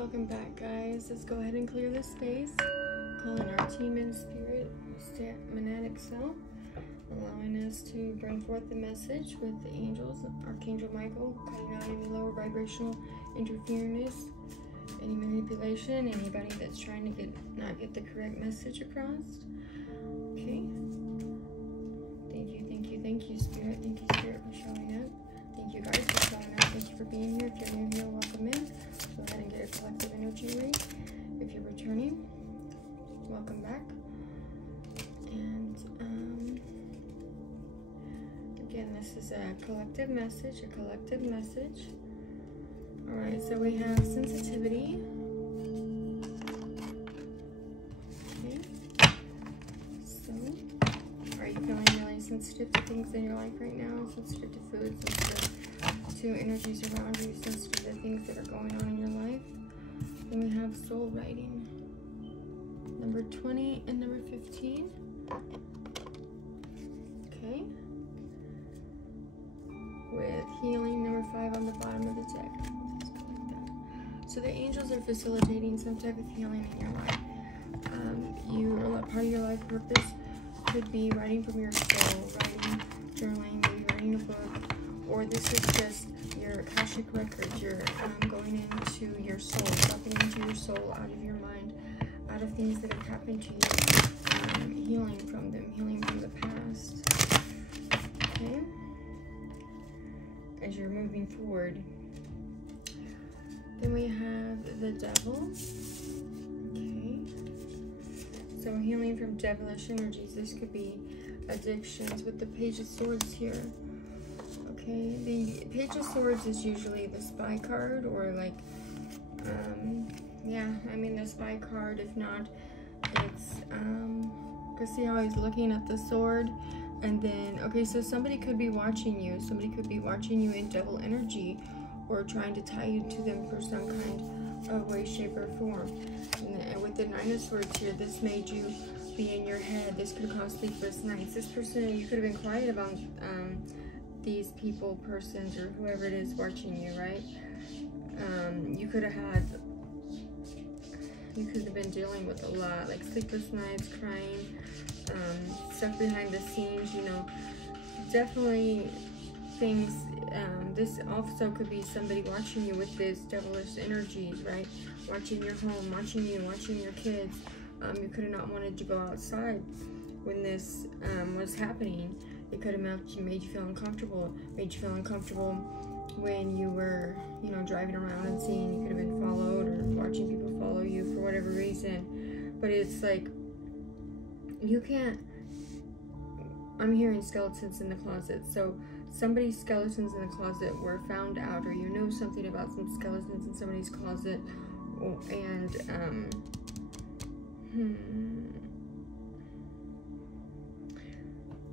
Welcome back, guys. Let's go ahead and clear this space. Calling our team in spirit, monadic self, allowing us to bring forth the message with the angels, Archangel Michael, cutting out any lower vibrational interference, any manipulation, anybody that's trying to not get the correct message across. Okay. Thank you, Spirit. Thank you, Spirit, for showing up. Thank you, guys, for showing up. Thank you for being here. If you're new here, welcome in. Go ahead and get a collective energy read. If you're returning, welcome back. And again, this is a collective message. All right, so we have sensitivity. Okay. So, are you feeling really sensitive to things in your life right now? Sensitive to food, sensitive to energies around you, sensitive to things that are going on in your life? Then we have soul writing. Number 20 and number 15. Okay. With healing, number 5 on the bottom of the deck. So the angels are facilitating some type of healing in your life. Part of your life purpose could be writing from your soul, writing, journaling, maybe writing a book, or this is just your Akashic records. You're going into your soul, dropping into your soul, out of your mind, out of things that have happened to you, healing from them, healing from the past. Okay? As you're moving forward. Then we have the devil. Okay. So healing from devilish energies. This could be addictions with the Page of Swords here. Okay. The Page of Swords is usually the spy card, or like, yeah, I mean the spy card. If not, it's, because see how he's looking at the sword. And then, okay, so somebody could be watching you. Somebody could be watching you in devil energy, or trying to tie you to them for some kind of way, shape, or form. And with the Nine of Swords here, this made you be in your head. This could cause sleepless nights. This person, you could have been quiet about these people, persons, or whoever it is watching you, right? You could have been dealing with a lot, like sleepless nights, crying, stuff behind the scenes, you know, definitely things. This also could be somebody watching you with this devilish energies, right? Watching your home, watching you, watching your kids. You could have not wanted to go outside when this was happening. It could have made you feel uncomfortable, when you were, you know, driving around and seeing you could have been followed, or watching people follow you for whatever reason. But it's like, you can't, I'm hearing skeletons in the closet. So somebody's skeletons in the closet were found out, or you know something about some skeletons in somebody's closet. And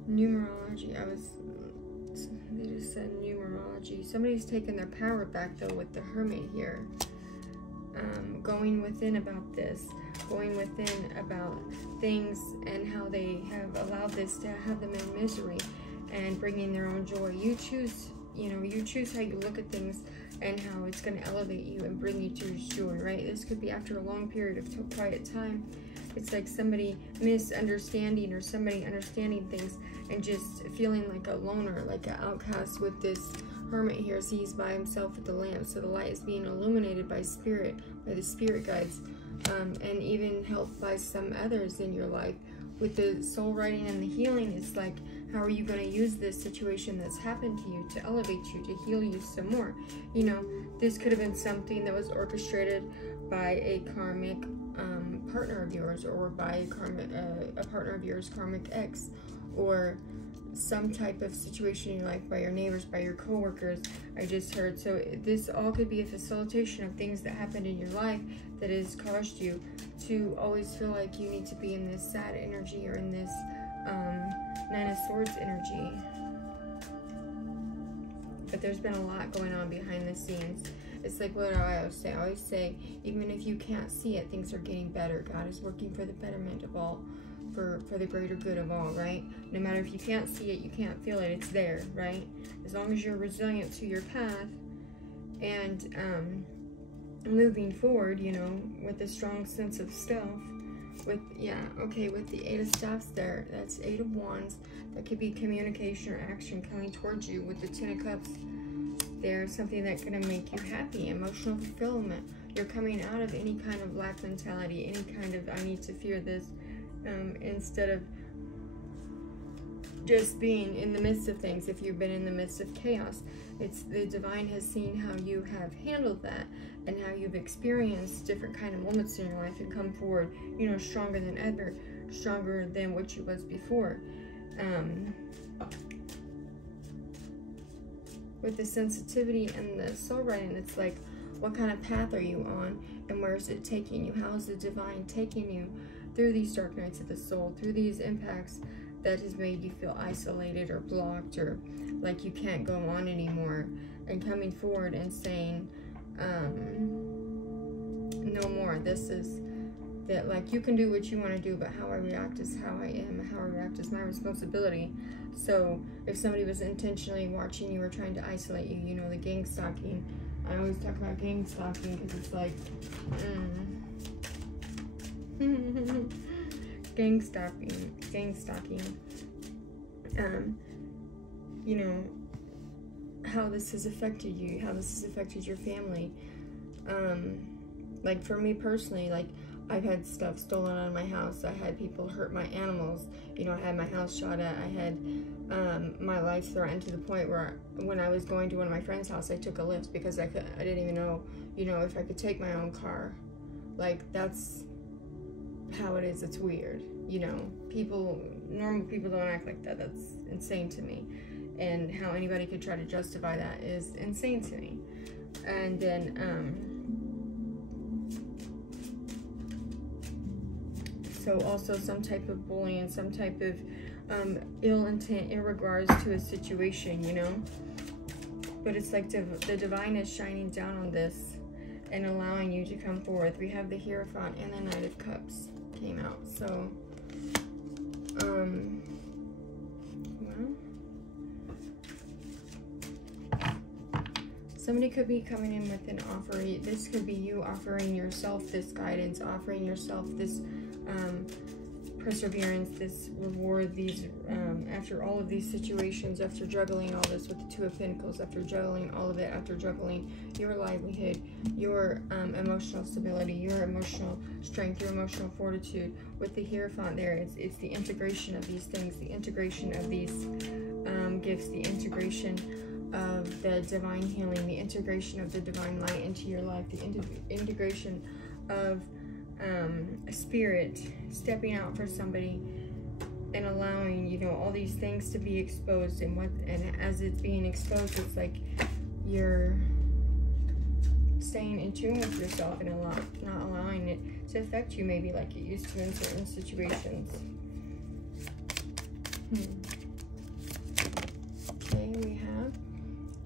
numerology, they just said numerology. Somebody's taken their power back though with the Hermit here. Going within about this, going within about things and how they have allowed this to have them in misery, and bringing their own joy. You choose, you know, you choose how you look at things and how it's going to elevate you and bring you to joy, right? This could be after a long period of quiet time. It's like somebody misunderstanding, or somebody understanding things and just feeling like a loner, like an outcast with this Hermit here. So he's by himself with the lamp. So the light is being illuminated by spirit, by the spirit guides, and even helped by some others in your life. With the soul writing and the healing, it's like, how are you going to use this situation that's happened to you to elevate you, to heal you some more? You know, this could have been something that was orchestrated by a karmic partner of yours, or by a partner of yours, karmic ex, or some type of situation in your life, by your neighbors, by your co-workers, I just heard. So this all could be a facilitation of things that happened in your life that has caused you to always feel like you need to be in this sad energy, or in this Nine of Swords energy. But there's been a lot going on behind the scenes. It's like what I always say, even if you can't see it, things are getting better. God is working for the betterment of all, for the greater good of all, right? No matter if you can't see it, you can't feel it, it's there, right? As long as you're resilient to your path, and moving forward, you know, with a strong sense of self. With, yeah, okay, with the 8 of Staffs there, that's 8 of Wands. That could be communication or action coming towards you. With the 10 of Cups, there's something that's going to make you happy, emotional fulfillment. You're coming out of any kind of lack mentality, any kind of I need to fear this, instead of just being in the midst of things. If you've been in the midst of chaos, it's the divine has seen how you have handled that and how you've experienced different kind of moments in your life and come forward, you know, stronger than ever, stronger than what you was before. With the sensitivity and the soul writing, it's like, what kind of path are you on, and where is it taking you? How is the divine taking you through these dark nights of the soul, through these impacts that has made you feel isolated or blocked or like you can't go on anymore, and coming forward and saying, no more. This is that, like, you can do what you want to do, but how I react is how I am. How I react is my responsibility. So if somebody was intentionally watching you or trying to isolate you, you know, the gang stalking. I always talk about gang stalking because it's like, gang stalking. You know, how this has affected you, how this has affected your family. Like for me personally, like I've had stuff stolen out of my house. I had people hurt my animals. You know, I had my house shot at. I had my life threatened to the point where when I was going to one of my friend's house, I took a lift because I didn't even know, you know, if I could take my own car. Like, that's how it is. It's weird. You know, normal people don't act like that. That's insane to me. And how anybody could try to justify that is insane to me. And then, so also some type of bullying, some type of ill intent in regards to a situation, you know. But it's like the divine is shining down on this and allowing you to come forth. We have the Hierophant and the Knight of Cups came out. So, well, somebody could be coming in with an offer. This could be you offering yourself this guidance, offering yourself this perseverance, this reward, these after all of these situations, after juggling all this with the Two of Pentacles, after juggling all of it, after juggling your livelihood, your emotional stability, your emotional strength, your emotional fortitude. With the Hierophant there, it's the integration of these things, the integration of these gifts, the integration of the divine healing, the integration of the divine light into your life, the integration of spirit stepping out for somebody and allowing, you know, all these things to be exposed. And as it's being exposed, it's like you're staying in tune with yourself and not allowing it to affect you maybe like it used to in certain situations. Okay, we have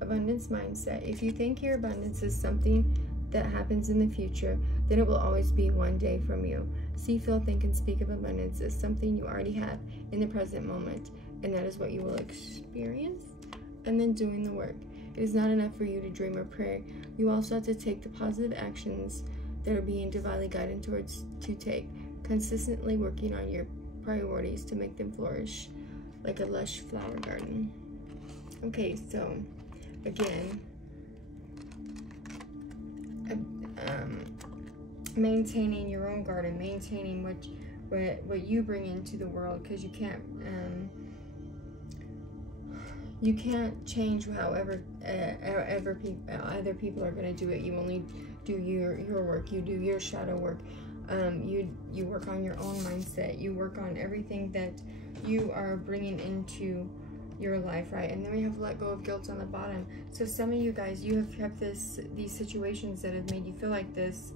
abundance mindset. If you think your abundance is something that happens in the future, then it will always be one day from you. See, feel, think, and speak of abundance as something you already have in the present moment, and that is what you will experience. And then doing the work. It is not enough for you to dream or pray. You also have to take the positive actions that are being divinely guided towards to take, consistently working on your priorities to make them flourish like a lush flower garden. Okay, so again, maintaining your own garden, maintaining what you bring into the world, because you can't change however other people are going to do it. You only do your work. You do your shadow work. You work on your own mindset. You work on everything that you are bringing into your life, right? And then we have let go of guilt on the bottom. So some of you guys, you have kept these situations that have made you feel like this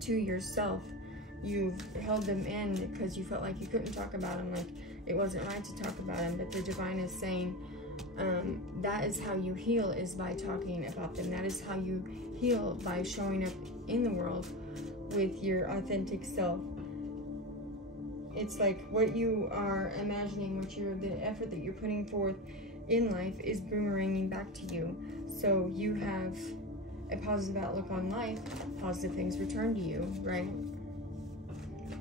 to yourself. You've held them in because you felt like you couldn't talk about them, like it wasn't right to talk about them. But the divine is saying that is how you heal, is by talking about them. That is how you heal, by showing up in the world with your authentic self. It's like what you are imagining, the effort that you're putting forth in life is boomeranging back to you. So you have a positive outlook on life, positive things return to you, right?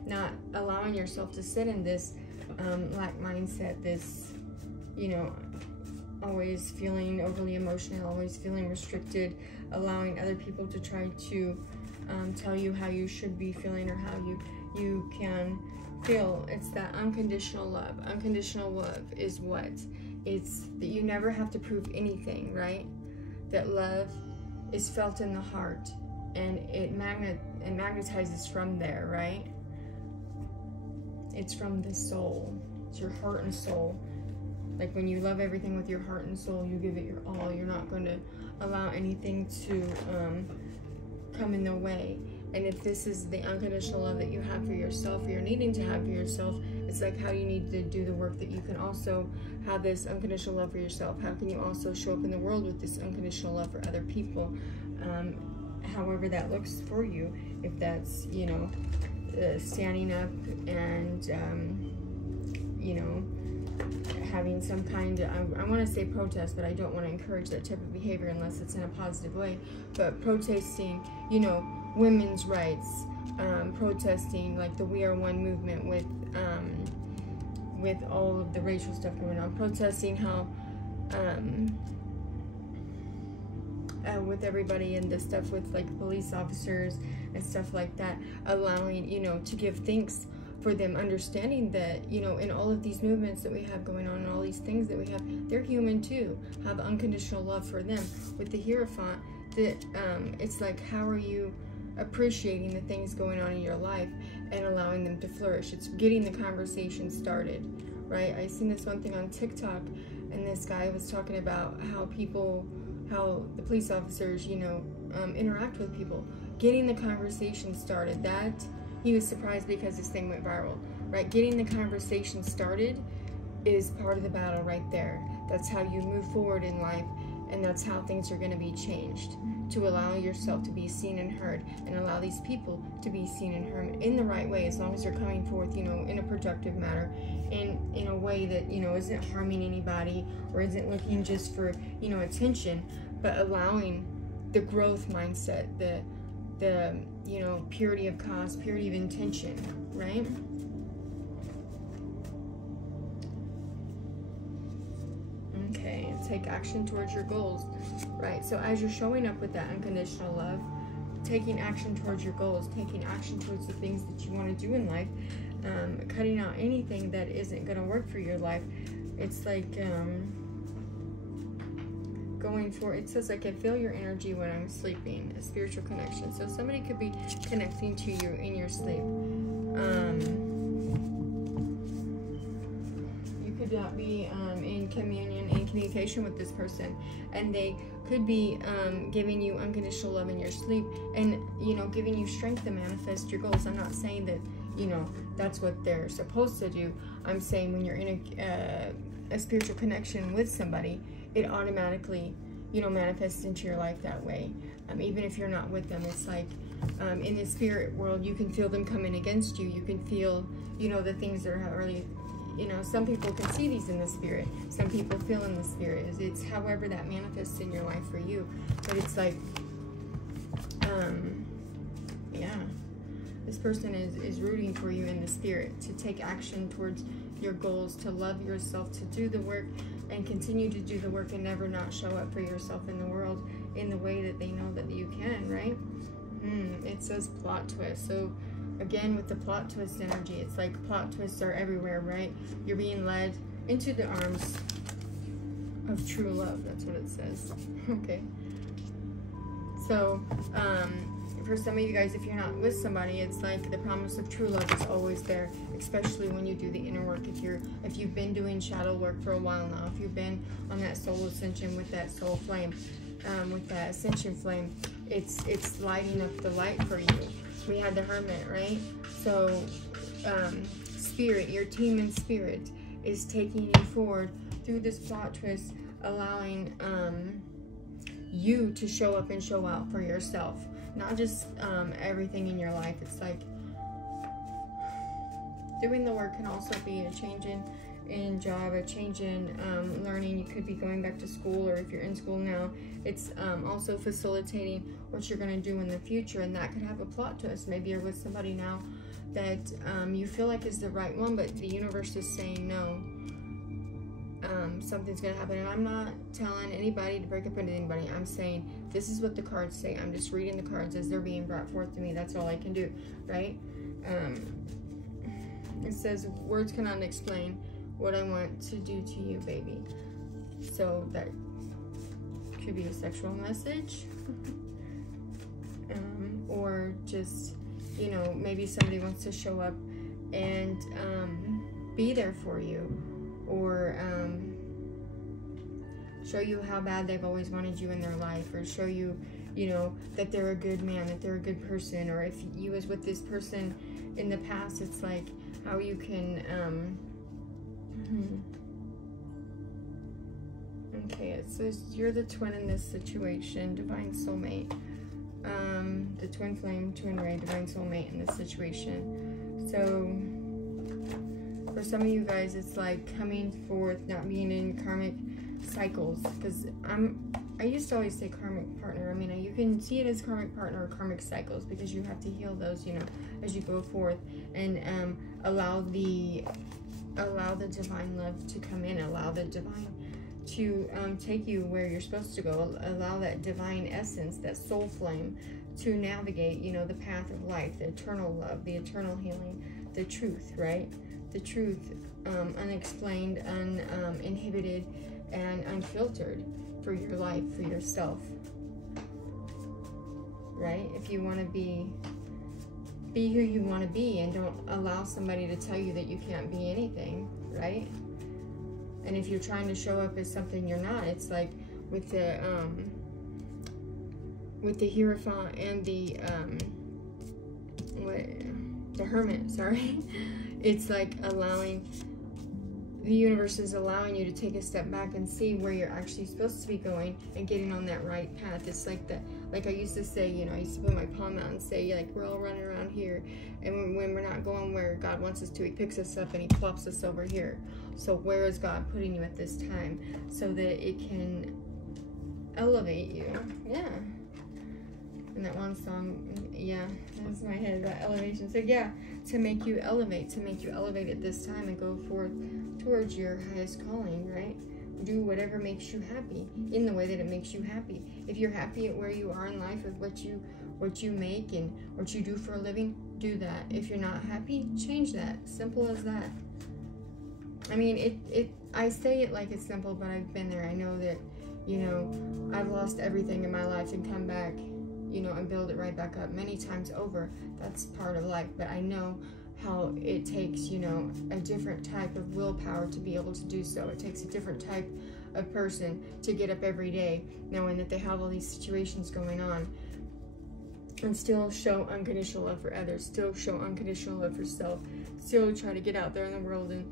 Not allowing yourself to sit in this lack mindset, this, you know, always feeling overly emotional, always feeling restricted, allowing other people to try to tell you how you should be feeling or how you can feel. It's that unconditional love. Unconditional love is what? It's that you never have to prove anything, right? That love is felt in the heart, and it magnetizes from there, right? It's from the soul. It's your heart and soul. Like when you love everything with your heart and soul, you give it your all. You're not going to allow anything to come in the way. And if this is the unconditional love that you have for yourself, or you're needing to have for yourself, it's like how you need to do the work that you can also have this unconditional love for yourself. How can you also show up in the world with this unconditional love for other people? However that looks for you. If that's, you know, standing up and, you know, having some kind of, I want to say protest, but I don't want to encourage that type of behavior unless it's in a positive way. But protesting, you know, women's rights, protesting like the We Are One movement with all of the racial stuff going on, protesting how with everybody and the stuff with like police officers and stuff like that, allowing, you know, to give thanks for them, understanding that, you know, in all of these movements that we have going on and all these things that we have, they're human too. Have unconditional love for them. With the Hierophant, that it's like, how are you appreciating the things going on in your life and allowing them to flourish? It's getting the conversation started, right? I seen this one thing on TikTok, and this guy was talking about how the police officers, you know, interact with people, getting the conversation started. That he was surprised because this thing went viral, right? Getting the conversation started is part of the battle right there. That's how you move forward in life, and that's how things are going to be changed, to allow yourself to be seen and heard, and allow these people to be seen and heard in the right way, as long as they're coming forth, you know, in a productive manner, in a way that, you know, isn't harming anybody or isn't looking just for, you know, attention, but allowing the growth mindset, the you know, purity of cause, purity of intention, right? Okay, take action towards your goals, right? So as you're showing up with that unconditional love, taking action towards your goals, taking action towards the things that you want to do in life, cutting out anything that isn't going to work for your life. It's like going for, it says like, I feel your energy when I'm sleeping, a spiritual connection. So somebody could be connecting to you in your sleep. You could not be in communion, in communication with this person, and they could be giving you unconditional love in your sleep, and, you know, giving you strength to manifest your goals. I'm not saying that, you know, that's what they're supposed to do. I'm saying when you're in a spiritual connection with somebody, it automatically, you know, manifests into your life that way. Even if you're not with them, it's like in the spirit world, you can feel them coming against you. You can feel, you know, the things that are really, you know, some people can see these in the spirit. Some people feel in the spirit. It's however that manifests in your life for you. But it's like, yeah, this person is rooting for you in the spirit to take action towards your goals, to love yourself, to do the work and continue to do the work, and never not show up for yourself in the world in the way that they know that you can, right? It says plot twist. So again, with the plot twist energy, it's like plot twists are everywhere, right? You're being led into the arms of true love. That's what it says. Okay. So, for some of you guys, if you're not with somebody, it's like the promise of true love is always there, especially when you do the inner work. If you've been doing shadow work for a while now, if you've been on that soul ascension with that soul flame, with that ascension flame, it's lighting up the light for you. We had the Hermit, right? So spirit, your team in spirit is taking you forward through this plot twist, allowing you to show up and show out for yourself. Not just everything in your life. It's like doing the work can also be a change in job, a change in learning. You could be going back to school, or if you're in school now, it's also facilitating what you're going to do in the future, and that could have a plot twist. Maybe you're with somebody now that you feel like is the right one, but the universe is saying no. Something's going to happen, and I'm not telling anybody to break up with anybody. I'm saying this is what the cards say. I'm just reading the cards as they're being brought forth to me. That's all I can do, right? It says, words cannot explain what I want to do to you, baby. So that could be a sexual message. Or just, you know, maybe somebody wants to show up and be there for you. Or show you how bad they've always wanted you in their life. Or show you, you know, that they're a good man, that they're a good person. Or if you was with this person in the past, it's like how you can okay, it says you're the twin in this situation, divine soulmate. The twin flame, twin ray, divine soulmate in this situation. So for some of you guys, it's like coming forth, not being in karmic cycles. Because I used to always say karmic partner. I mean, you can see it as karmic partner or karmic cycles, because you have to heal those, you know, as you go forth, and allow the divine love to come in, allow the divine to take you where you're supposed to go, allow that divine essence, that soul flame, to navigate, you know, the path of life, the eternal love, the eternal healing, the truth, right? The truth, unexplained, uninhibited, and unfiltered for your life, for yourself, right? If you want to be who you want to be, and don't allow somebody to tell you that you can't be anything, right? And if you're trying to show up as something you're not, it's like with the Hierophant and the Hermit, sorry. It's like allowing, the universe is allowing you to take a step back and see where you're actually supposed to be going, and getting on that right path. It's like that, like I used to say, you know, I used to put my palm out and say, like, we're all running around here, and when we're not going where God wants us to, he picks us up and he plops us over here. So where is God putting you at this time, so that it can elevate you? Yeah. And that one song, yeah, that's my head, about elevation. So yeah, to make you elevate at this time, and go forth towards your highest calling, right? Do whatever makes you happy, in the way that it makes you happy. If you're happy at where you are in life, with what you make and what you do for a living, do that. If you're not happy, change that. Simple as that. I mean, I say it like it's simple, but I've been there. I know that, you know, I've lost everything in my life and come back, you know, and build it right back up many times over. That's part of life. But I know how it takes, you know, a different type of willpower to be able to do so. It takes a different type of person to get up every day, knowing that they have all these situations going on, and still show unconditional love for others, still show unconditional love for self, still try to get out there in the world and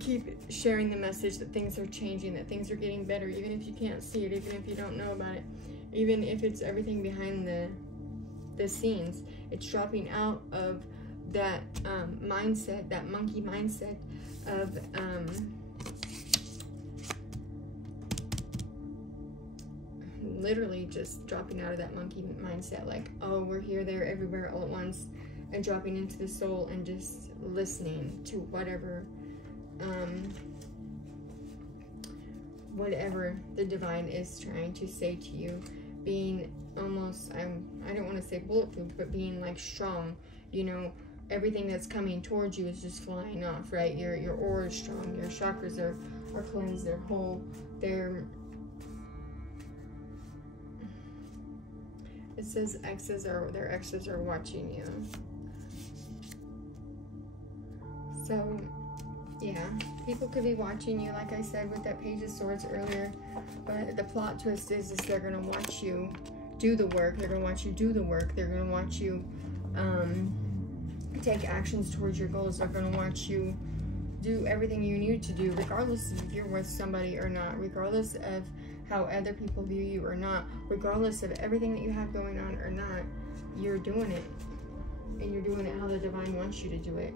keep sharing the message that things are changing, that things are getting better, even if you can't see it, even if you don't know about it, even if it's everything behind the scenes. It's dropping out of that mindset, that monkey mindset of literally just dropping out of that monkey mindset, like, oh, we're here, there, everywhere, all at once, and dropping into the soul and just listening to whatever the divine is trying to say to you, being almost, I don't want to say bulletproof, but being like strong, you know. Everything that's coming towards you is just flying off, right? Your aura is strong, your chakras are cleansed, they're whole, it says their exes are watching you. So yeah, people could be watching you, like I said with that Page of Swords earlier, but the plot twist is they're going to watch you do the work. They're going to watch you do the work. They're going to watch you take actions towards your goals. They're going to watch you do everything you need to do, regardless if you're with somebody or not, regardless of how other people view you or not, regardless of everything that you have going on or not. You're doing it, and you're doing it how the divine wants you to do it.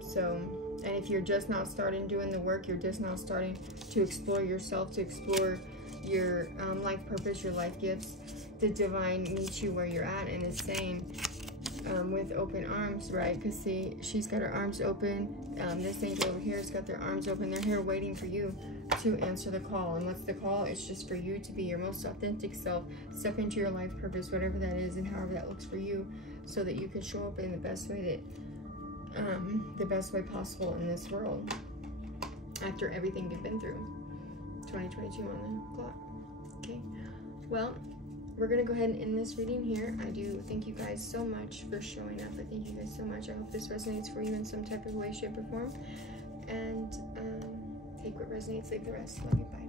So And if you're just now starting doing the work, you're just now starting to explore yourself, to explore your life purpose, your life gifts, the divine meets you where you're at and is saying, with open arms, right? Because see, she's got her arms open. This angel over here has got their arms open. They're here waiting for you to answer the call. And what's the call? It's just for you to be your most authentic self, step into your life purpose, whatever that is, and however that looks for you, so that you can show up in the best way possible in this world after everything you've been through. 2022 on the clock. Okay, well, we're gonna go ahead and end this reading here. I do thank you guys so much for showing up. I thank you guys so much. I hope this resonates for you in some type of way, shape, or form. And take what resonates, leave the rest. Love you, bye.